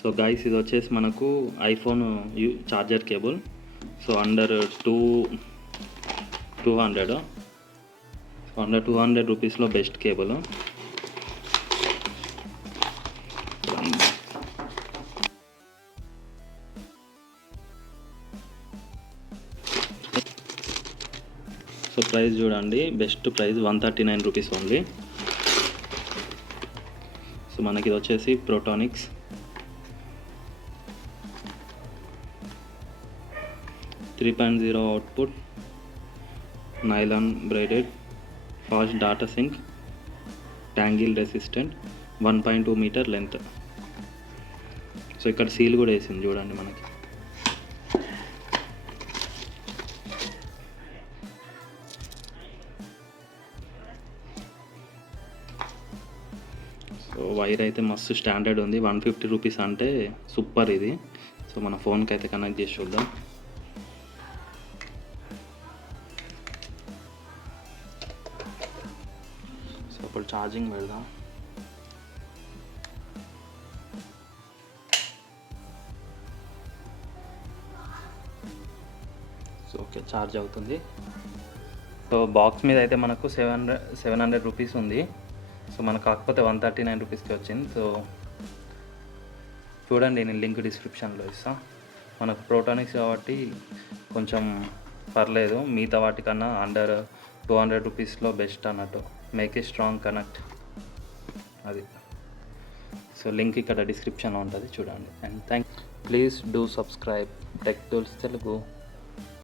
So guys ఇది వచ్చేసి మనకు iPhone charger cable. So under 200 under 200 రూపీస్లో బెస్ట్ కేబుల్. సో ప్రైస్ చూడండి, best price 139 rupees only. So మనకి ఇది వచ్చేసి Portronics 3.0 output, nylon braided, fast data sync, tangle resistant, 1.2 metre length. So ఇక్కడ seal కూడా వేసింది చూడండి మనకి. సో వైర్ అయితే మస్తు స్టాండర్డ్ ఉంది, 150 రూపీస్ అంటే సూపర్ ఇది. సో మన ఫోన్కి అయితే కనెక్ట్ చేసి చూద్దాం. సో ఇప్పుడు ఛార్జింగ్ పెడదాం. సో ఓకే, ఛార్జ్ అవుతుంది. సో బాక్స్ మీద అయితే మనకు 700 రూపీస్ ఉంది. సో మనకు కాకపోతే 139 రూపీస్కి వచ్చింది. సో చూడండి, నేను లింక్ డిస్క్రిప్షన్లో ఇస్తాను. మనకు ప్రోటానిక్స్ కాబట్టి కొంచెం పర్లేదు, మిగతా వాటికన్నా అండర్ 200 రూపీస్లో బెస్ట్ అన్నట్టు. మేక్ ఏ స్ట్రాంగ్ కనెక్ట్ అది. సో లింక్ ఇక్కడ డిస్క్రిప్షన్లో ఉంటుంది, చూడండి. And please do subscribe tech tools Telugu.